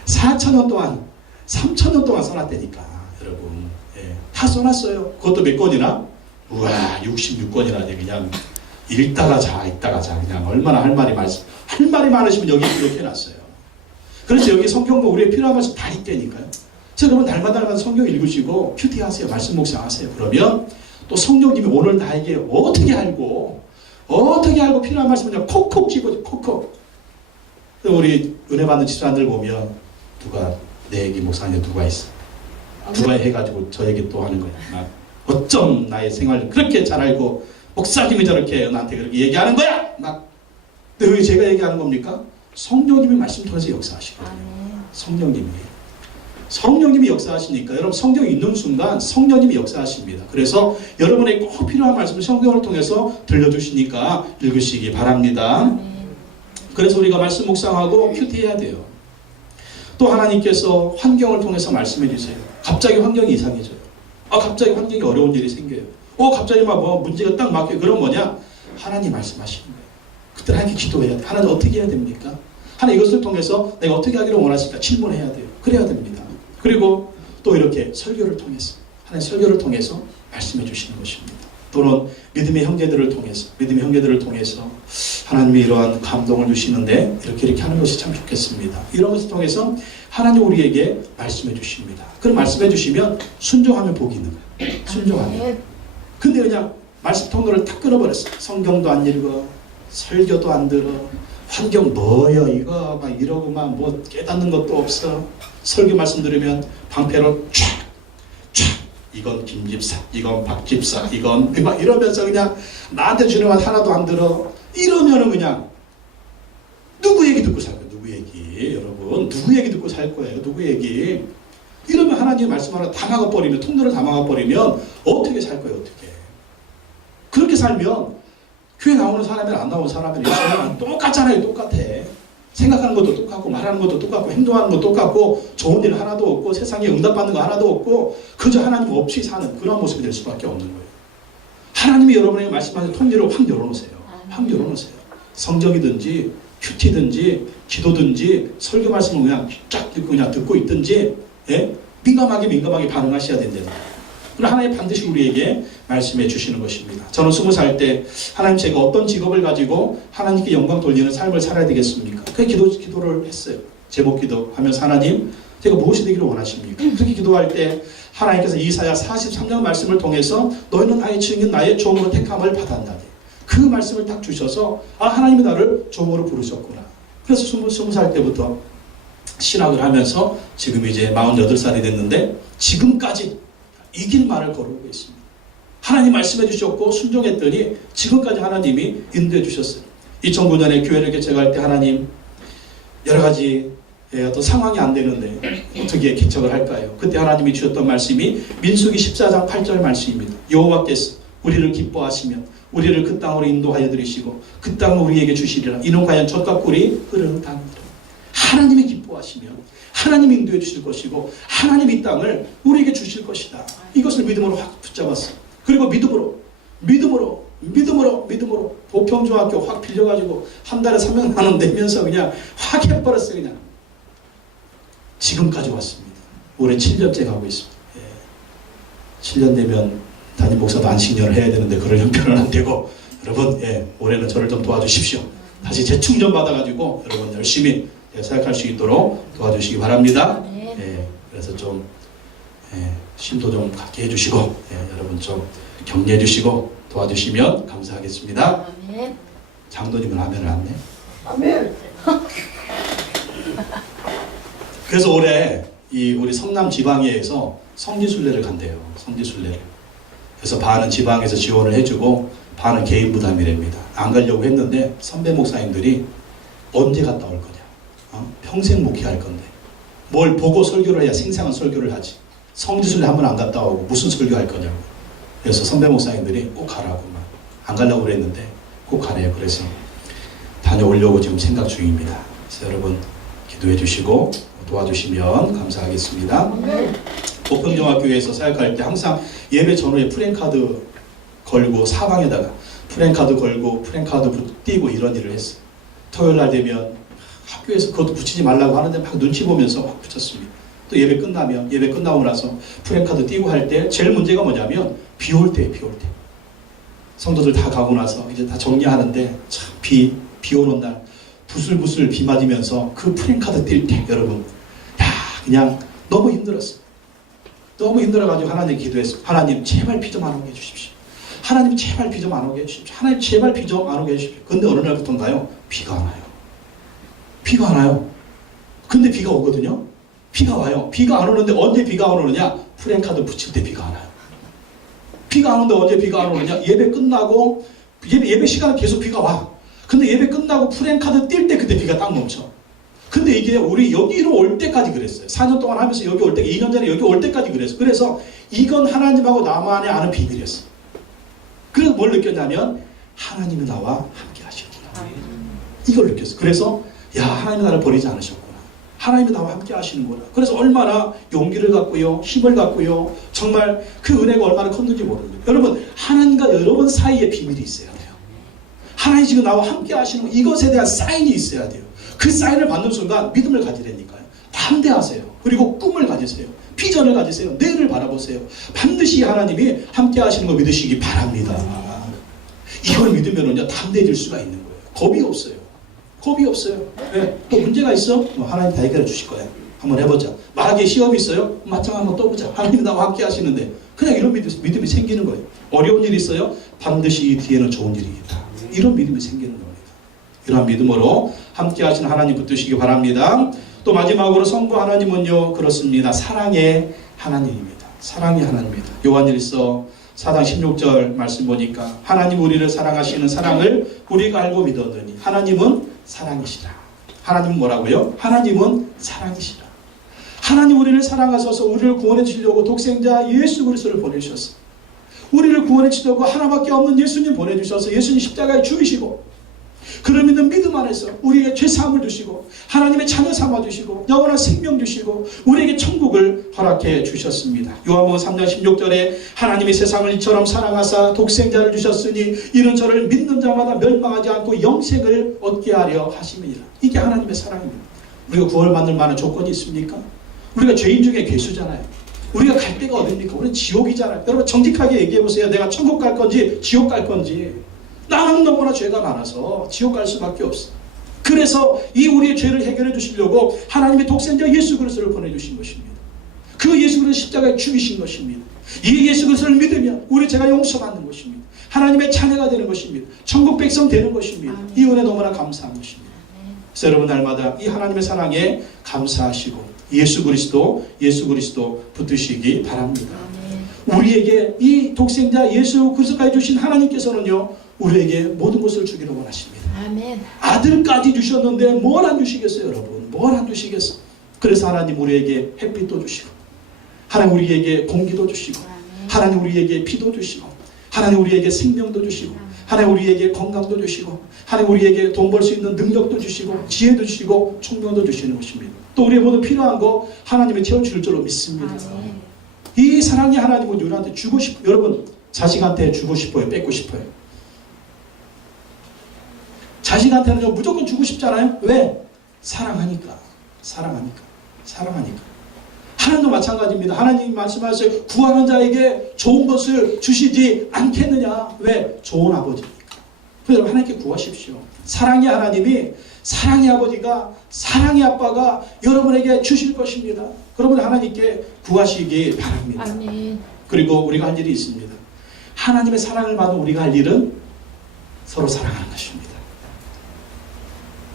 4000년 동안, 3000년 동안 써놨다니까 여러분. 예, 다 써놨어요. 그것도 몇 권이나? 우와 66권이나 그냥 읽다가 자 그냥 얼마나 할 말이 많으시면 여기 이렇게 해놨어요. 그래서 여기 성경도 우리의 필요한 말씀 다 있다니까요. 그래서 여러분 날마다 성경 읽으시고 큐티 하세요. 말씀 묵상하세요. 그러면 또 성령님이 오늘 나에게 어떻게 알고 필요한 말씀을 그냥 콕콕 집어줘. 콕콕. 우리 은혜 받는 집사람들 보면 누가 내 얘기 목사님 누가 있어. 누가 해가지고 저 얘기 또 하는 거야. 어쩜 나의 생활을 그렇게 잘 알고 목사님이 저렇게 나한테 그렇게 얘기하는 거야. 근데 왜 제가 얘기하는 겁니까? 성령님이 말씀 통해서 역사하시거든요. 성령님이 역사하시니까 여러분 성경 읽는 순간 성령님이 역사하십니다. 그래서 여러분에게 꼭 필요한 말씀을 성경을 통해서 들려주시니까 읽으시기 바랍니다. 그래서 우리가 말씀 묵상하고 큐티해야 돼요. 또 하나님께서 환경을 통해서 말씀해 주세요. 갑자기 환경이 이상해져요. 갑자기 환경이 어려운 일이 생겨요. 갑자기 막 문제가 딱 막혀요. 그럼 뭐냐? 하나님 말씀하시는 거예요. 그때 하나님께 기도해야 돼요. 하나님 어떻게 해야 됩니까? 하나님 이것을 통해서 내가 어떻게 하기를 원하실까 질문해야 돼요. 그래야 됩니다. 그리고 또 이렇게 설교를 통해서 하나님 설교를 통해서 말씀해 주시는 것입니다. 또는 믿음의 형제들을 통해서 하나님이 이러한 감동을 주시는데 이렇게 하는 것이 참 좋겠습니다. 이런 것을 통해서 하나님 우리에게 말씀해 주십니다. 그럼 말씀해 주시면 순종하면 복이 있는 거예요. 순종하면. 근데 그냥 말씀 통로를 탁 끊어버렸어. 성경도 안 읽어, 설교도 안 들어, 환경 뭐여 이거 막 이러고 막 뭐 깨닫는 것도 없어. 설교 말씀 들으면 방패로 촥 이건 김집사, 이건 박집사, 이건 막 이러면서 그냥 나한테 주는 말 하나도 안 들어. 이러면은 그냥 누구 얘기 듣고 살 거예요? 누구 얘기? 여러분 누구 얘기 듣고 살 거예요? 누구 얘기? 이러면 하나님 말씀 하나 다 막아버리면 통로를 다 막아버리면 어떻게 살 거예요? 어떻게? 그렇게 살면 교회 나오는 사람이랑 안 나오는 사람이랑 똑같잖아요. 똑같아. 생각하는 것도 똑같고 말하는 것도 똑같고 행동하는 것도 똑같고 좋은 일 하나도 없고 세상에 응답받는 거 하나도 없고 그저 하나님 없이 사는 그런 모습이 될 수밖에 없는 거예요. 하나님이 여러분에게 말씀하신 통로를 확 열어놓으세요. 확 열어놓으세요. 성경이든지 큐티든지 기도든지 설교 말씀을 그냥 쫙 듣고 그냥 듣고 있든지 민감하게 반응하셔야 된다. 그럼 하나님 반드시 우리에게 말씀해 주시는 것입니다. 저는 20살 때 하나님 제가 어떤 직업을 가지고 하나님께 영광 돌리는 삶을 살아야 되겠습니까? 그 기도를 했어요. 제목 기도하면서 하나님 제가 무엇이 되기를 원하십니까? 그렇게 기도할 때 하나님께서 이사야 43장 말씀을 통해서 너희는 나의 증인 나의 종으로 택함을 받았나니 그 말씀을 딱 주셔서 하나님이 나를 종으로 부르셨구나. 그래서 20살 때부터 신학을 하면서 지금 이제 48살이 됐는데 지금까지 이 길만을 걸어오고 있습니다. 하나님 말씀해 주셨고 순종했더니 지금까지 하나님이 인도해 주셨어요. 2009년에 교회를 개척할 때 하나님 여러 가지 어떤 상황이 안 되는데 어떻게 개척을 할까요? 그때 하나님이 주셨던 말씀이 민수기 14장 8절 말씀입니다. 여호와께서 우리를 기뻐하시면 우리를 그 땅으로 인도하여 들이시고 그 땅을 우리에게 주시리라. 이는 과연 젖과 꿀이 흐르는 땅이라. 하나님이 기뻐하시면 하나님이 인도해 주실 것이고 하나님 이 땅을 우리에게 주실 것이다. 이것을 믿음으로 확 붙잡았어. 그리고 믿음으로 보평중학교 확 빌려가지고 한 달에 300만 원 내면서 그냥 확 해버렸어요. 그냥 지금까지 왔습니다. 올해 7년째 가고 있습니다. 7년 되면 담임 목사도 안식년을 해야 되는데 그럴 형편은 안 되고, 여러분 올해는 저를 좀 도와주십시오. 다시 재충전 받아가지고 여러분 열심히 사역할 수 있도록 도와주시기 바랍니다. 그래서 좀 심도 좀 갖게 해주시고 여러분 좀 격려해 주시고 도와주시면 감사하겠습니다. 장로님은 아멘을 안 내? 아멘. 그래서 올해 우리 성남 지방의회에서 성지순례를 간대요. 성지순례를. 그래서 반은 지방에서 지원을 해주고 반은 개인 부담이랍니다. 안 가려고 했는데 선배 목사님들이 언제 갔다 올 거냐? 평생 목회할 건데 뭘 보고 설교를 해야 생생한 설교를 하지. 성지순례 한 번 안 갔다 오고 무슨 설교할 거냐고. 그래서 선배 목사님들이 꼭 가라고 안 가려고 그랬는데 꼭 가래요. 그래서 다녀오려고 지금 생각 중입니다. 그래서 여러분 기도해 주시고 도와주시면 감사하겠습니다. 보평중학교에서 사역할 때 항상 예배 전후에 프랜카드 걸고 사방에다가 프랜카드 걸고 프랜카드 띄고 이런 일을 했어요. 토요일날 되면 학교에서 그것도 붙이지 말라고 하는데 막 눈치 보면서 막 붙였습니다. 또 예배 끝나고 나서 프랜카드 띄고 할 때 제일 문제가 뭐냐면 비 올 때 성도들 다 가고 나서 이제 다 정리하는데 참 비 오는 날 부슬부슬 비 맞으면서 그 프랜카드 뛸 때 여러분 그냥 너무 힘들었어요. 너무 힘들어가지고 하나님 기도했어요. 하나님 제발 비 좀 안 오게 해주십시오. 하나님 제발 비 좀 안 오게 해주십시오. 하나님 제발 비 좀 안 오게 해주십시오. 근데 어느 날부터인가요? 비가 안 와요. 비가 안 와요. 근데 비가 오거든요. 비가 와요. 비가 안 오는데 언제 비가 안 오느냐? 프랜카드 붙일 때 비가 안 와요. 비가 안 오는데 언제 비가 안 오느냐? 예배 끝나고 예배 시간에 계속 비가 와. 근데 예배 끝나고 프랜카드 뛸 때 그때 비가 딱 멈춰. 근데 이게 우리 여기로 올 때까지 그랬어요. 4년 동안 하면서 여기 올 때, 2년 전에 여기 올 때까지 그랬어요. 그래서 이건 하나님하고 나만의 아는 비밀이었어요. 그래서 뭘 느꼈냐면 하나님이 나와 함께 하시는구나. 이걸 느꼈어요. 그래서 하나님이 나를 버리지 않으셨구나. 하나님이 나와 함께 하시는구나. 그래서 얼마나 용기를 갖고요, 힘을 갖고요, 정말 그 은혜가 얼마나 컸는지 모릅니다. 여러분, 하나님과 여러분 사이에 비밀이 있어야 돼요. 하나님 지금 나와 함께 하시는 이것에 대한 사인이 있어야 돼요. 그 사인을 받는 순간 믿음을 가지라니까요. 담대하세요. 그리고 꿈을 가지세요. 비전을 가지세요. 내일을 바라보세요. 반드시 하나님이 함께 하시는 거 믿으시기 바랍니다. 이걸 믿으면은요, 담대해질 수가 있는 거예요. 겁이 없어요. 또 문제가 있어? 하나님 다 해결해 주실 거야. 한번 해보자. 만약에 시험이 있어요? 맞짱 한번 떠보자. 하나님이 나와 함께 하시는데 그냥 이런 믿음이 생기는 거예요. 어려운 일이 있어요? 반드시 이 뒤에는 좋은 일이 있다. 이런 믿음이 생기는 겁니다. 이런 믿음으로 함께 하시는 하나님 붙드시기 바랍니다. 또 마지막으로 성부 하나님은요, 그렇습니다. 사랑의 하나님입니다. 사랑의 하나님입니다. 요한일서 4장 16절 말씀 보니까 하나님 우리를 사랑하시는 사랑을 우리가 알고 믿었더니 하나님은 사랑이시라. 하나님은 뭐라고요? 하나님은 사랑이시라. 하나님 우리를 사랑하셔서 우리를 구원해 주시려고 독생자 예수 그리스도를 보내주셨어요. 우리를 구원해 주시려고 하나밖에 없는 예수님 보내주셔서 예수님 십자가에 죽이시고 그를 믿는 믿음 안에서 우리에게 죄사함을 주시고 하나님의 자녀 삼아주시고 영원한 생명 주시고 우리에게 천국을 허락해 주셨습니다. 요한복음 3장 16절에 하나님이 세상을 이처럼 사랑하사 독생자를 주셨으니 이는 저를 믿는 자마다 멸망하지 않고 영생을 얻게 하려 하심이니라. 이게 하나님의 사랑입니다. 우리가 구원을 받을 만한 조건이 있습니까? 우리가 죄인 중에 괴수잖아요. 우리가 갈 데가 어딥니까? 우리는 지옥이잖아요. 여러분 정직하게 얘기해보세요. 내가 천국 갈 건지 지옥 갈 건지. 나는 너무나 죄가 많아서 지옥 갈 수밖에 없어. 그래서 이 우리의 죄를 해결해 주시려고 하나님의 독생자 예수 그리스도를 보내주신 것입니다. 그 예수 그리스도 십자가에 죽이신 것입니다. 이 예수 그리스도를 믿으면 우리 죄가 용서받는 것입니다. 하나님의 자녀가 되는 것입니다. 천국 백성 되는 것입니다. 이 은혜 너무나 감사한 것입니다. 그래서 여러분 날마다 이 하나님의 사랑에 감사하시고 예수 그리스도 붙드시기 바랍니다. 우리에게 이 독생자 예수 그리스도까지 주신 하나님께서는요, 우리에게 모든 것을 주기를 원하십니다. 아멘. 아들까지 주셨는데 뭘 안 주시겠어요, 여러분? 뭘 안 주시겠어? 그래서 하나님 우리에게 햇빛도 주시고, 하나님 우리에게 공기도 주시고, 하나님 우리에게 피도 주시고, 하나님 우리에게 생명도 주시고, 하나님 우리에게 건강도 주시고, 하나님 우리에게 돈 벌 수 있는 능력도 주시고, 지혜도 주시고, 총명도 주시는 것입니다. 또 우리의 모든 필요한 거 하나님이 채워줄 줄로 믿습니다. 이 사랑이 하나님은 우리한테 주고 싶어요. 여러분, 자식한테 주고 싶어요? 뺏고 싶어요? 자식한테는 무조건 주고 싶잖아요. 왜? 사랑하니까. 하나님도 마찬가지입니다. 하나님이 말씀하셨어요. 구하는 자에게 좋은 것을 주시지 않겠느냐. 왜? 좋은 아버지니까. 그래서 하나님께 구하십시오. 사랑의 하나님이, 사랑의 아버지가, 사랑의 아빠가 여러분에게 주실 것입니다. 그러면 하나님께 구하시기 바랍니다. 아멘. 그리고 우리가 할 일이 있습니다. 하나님의 사랑을 받은 우리가 할 일은 서로 사랑하는 것입니다.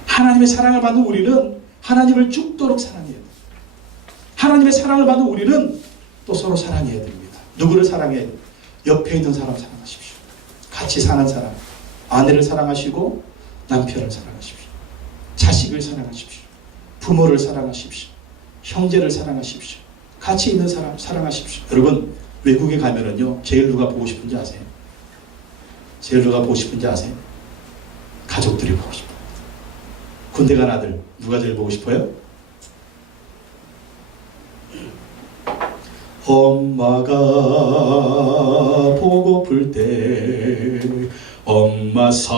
하나님의 사랑을 받은 우리는 하나님을 죽도록 사랑해야 됩니다. 하나님의 사랑을 받은 우리는 또 서로 사랑해야 됩니다. 누구를 사랑해야 됩니다? 옆에 있는 사람 사랑하십시오. 같이 사는 사람, 아내를 사랑하시고 남편을 사랑하십시오. 자식을 사랑하십시오. 부모를 사랑하십시오. 형제를 사랑하십시오. 같이 있는 사람 사랑하십시오. 여러분, 외국에 가면은요, 제일 누가 보고 싶은지 아세요? 제일 누가 보고 싶은지 아세요? 가족들이 보고 싶어요. 군대 간 아들 누가 제일 보고 싶어요? 엄마가 보고플 때 엄마 사진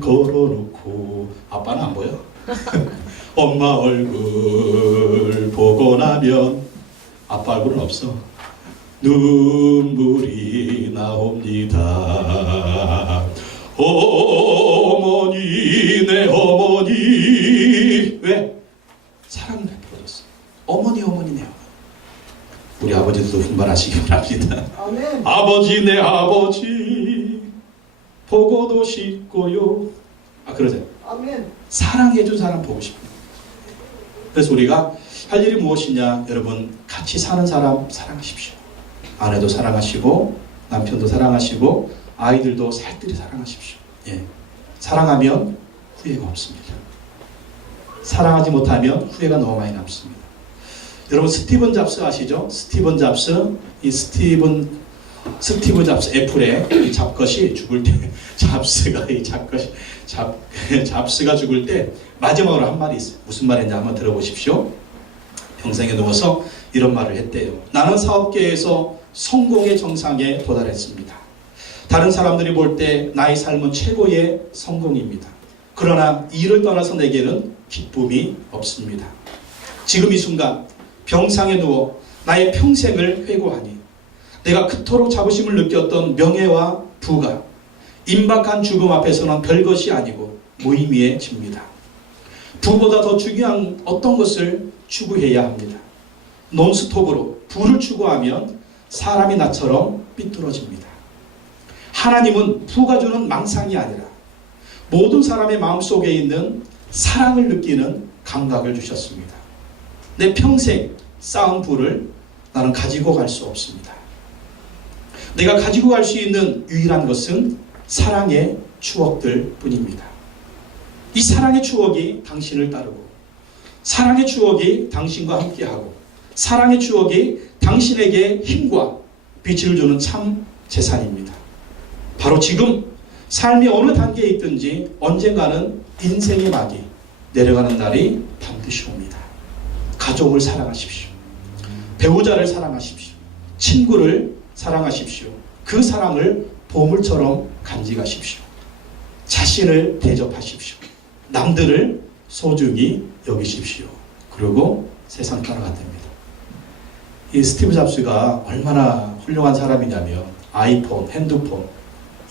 걸어놓고, 아빠는 안 보여? 엄마 얼굴 보고 나면 아빠 얼굴은 없어. 눈물이 나옵니다. 어머니, 내 어머니. 왜? 사랑을 베풀어줬어. 어머니 내 어머니. 우리 아버지도 분발하시기 바랍니다. 아멘. 아버지, 내 아버지 보고도 싶고요. 그러세요. 아멘. 사랑해준 사람 보고 싶어요. 그래서 우리가 할 일이 무엇이냐? 여러분, 같이 사는 사람 사랑하십시오. 아내도 사랑하시고, 남편도 사랑하시고, 아이들도 살뜰히 사랑하십시오. 예. 사랑하면 후회가 없습니다. 사랑하지 못하면 후회가 너무 많이 남습니다. 여러분, 스티븐 잡스 아시죠? 스티븐 잡스, 이 스티브 잡스, 애플의 이 잡것이 죽을 때, 잡스가 죽을 때 마지막으로 한 말이 있어요. 무슨 말인지 한번 들어보십시오. 평생에 누워서 이런 말을 했대요. 나는 사업계에서 성공의 정상에 도달했습니다. 다른 사람들이 볼 때 나의 삶은 최고의 성공입니다. 그러나 이를 떠나서 내게는 기쁨이 없습니다. 지금 이 순간 병상에 누워 나의 평생을 회고하니 내가 그토록 자부심을 느꼈던 명예와 부가 임박한 죽음 앞에서는 별것이 아니고 무의미해집니다. 부보다 더 중요한 어떤 것을 추구해야 합니다. 논스톱으로 부를 추구하면 사람이 나처럼 삐뚤어집니다. 하나님은 부가 주는 망상이 아니라 모든 사람의 마음속에 있는 사랑을 느끼는 감각을 주셨습니다. 내 평생 쌓은 부를 나는 가지고 갈 수 없습니다. 내가 가지고 갈 수 있는 유일한 것은 사랑의 추억들 뿐입니다. 이 사랑의 추억이 당신을 따르고, 사랑의 추억이 당신과 함께하고, 사랑의 추억이 당신에게 힘과 빛을 주는 참 재산입니다. 바로 지금 삶의 어느 단계에 있든지 언젠가는 인생의 막이 내려가는 날이 반드시 옵니다. 가족을 사랑하십시오. 배우자를 사랑하십시오. 친구를 사랑하십시오. 그 사랑을 보물처럼 간직하십시오. 자신을 대접하십시오. 남들을 소중히 여기십시오. 그리고 세상 따라간답니다. 이 스티브 잡스가 얼마나 훌륭한 사람이냐면 아이폰, 핸드폰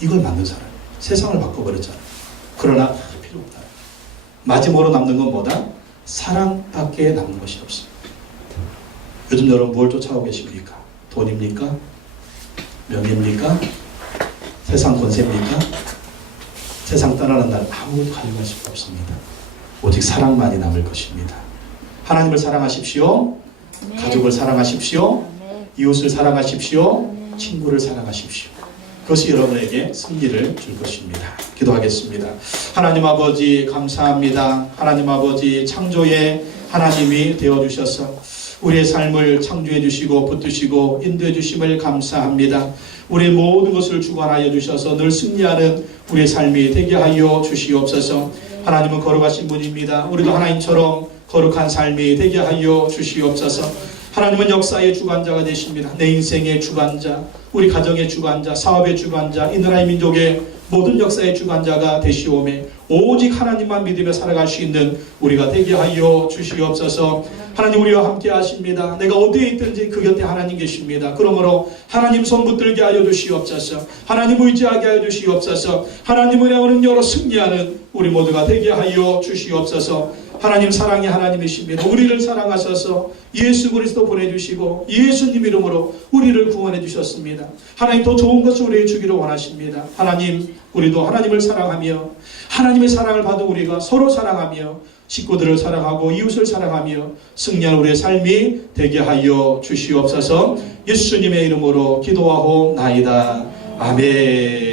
이걸 만든 사람, 세상을 바꿔버렸잖아요. 그러나 필요 없다. 마지막으로 남는 건 뭐다? 사랑밖에 남는 것이 없습니다. 요즘 여러분 뭘 쫓아오고 계십니까? 돈입니까? 명예입니까? 세상 권세입니까? 세상 떠나는 날 아무것도 가져갈 수가 없습니다. 오직 사랑만이 남을 것입니다. 하나님을 사랑하십시오. 가족을 사랑하십시오. 이웃을 사랑하십시오. 친구를 사랑하십시오. 그것이 여러분에게 승리를 줄 것입니다. 기도하겠습니다. 하나님 아버지 감사합니다. 하나님 아버지 창조의 하나님이 되어주셔서 우리의 삶을 창조해 주시고 붙드시고 인도해 주심을 감사합니다. 우리의 모든 것을 주관하여 주셔서 늘 승리하는 우리의 삶이 되게 하여 주시옵소서. 하나님은 거룩하신 분입니다. 우리도 하나님처럼 거룩한 삶이 되게 하여 주시옵소서. 하나님은 역사의 주관자가 되십니다. 내 인생의 주관자, 우리 가정의 주관자, 사업의 주관자, 이 나라의 민족의 모든 역사의 주관자가 되시오매 오직 하나님만 믿으며 살아갈 수 있는 우리가 되게 하여 주시옵소서. 하나님 우리와 함께 하십니다. 내가 어디에 있든지 그 곁에 하나님 계십니다. 그러므로 하나님 손 붙들게 하여 주시옵소서. 하나님 의지하게 하여 주시옵소서. 하나님 은혜와 능력으로 승리하는 우리 모두가 되게 하여 주시옵소서. 하나님 사랑의 하나님이십니다. 우리를 사랑하셔서 예수 그리스도 보내주시고 예수님 이름으로 우리를 구원해 주셨습니다. 하나님 더 좋은 것을 우리에게 주기를 원하십니다. 하나님 우리도 하나님을 사랑하며 하나님의 사랑을 받은 우리가 서로 사랑하며 식구들을 사랑하고 이웃을 사랑하며 승리하는 우리의 삶이 되게 하여 주시옵소서. 예수님의 이름으로 기도하옵나이다. 아멘.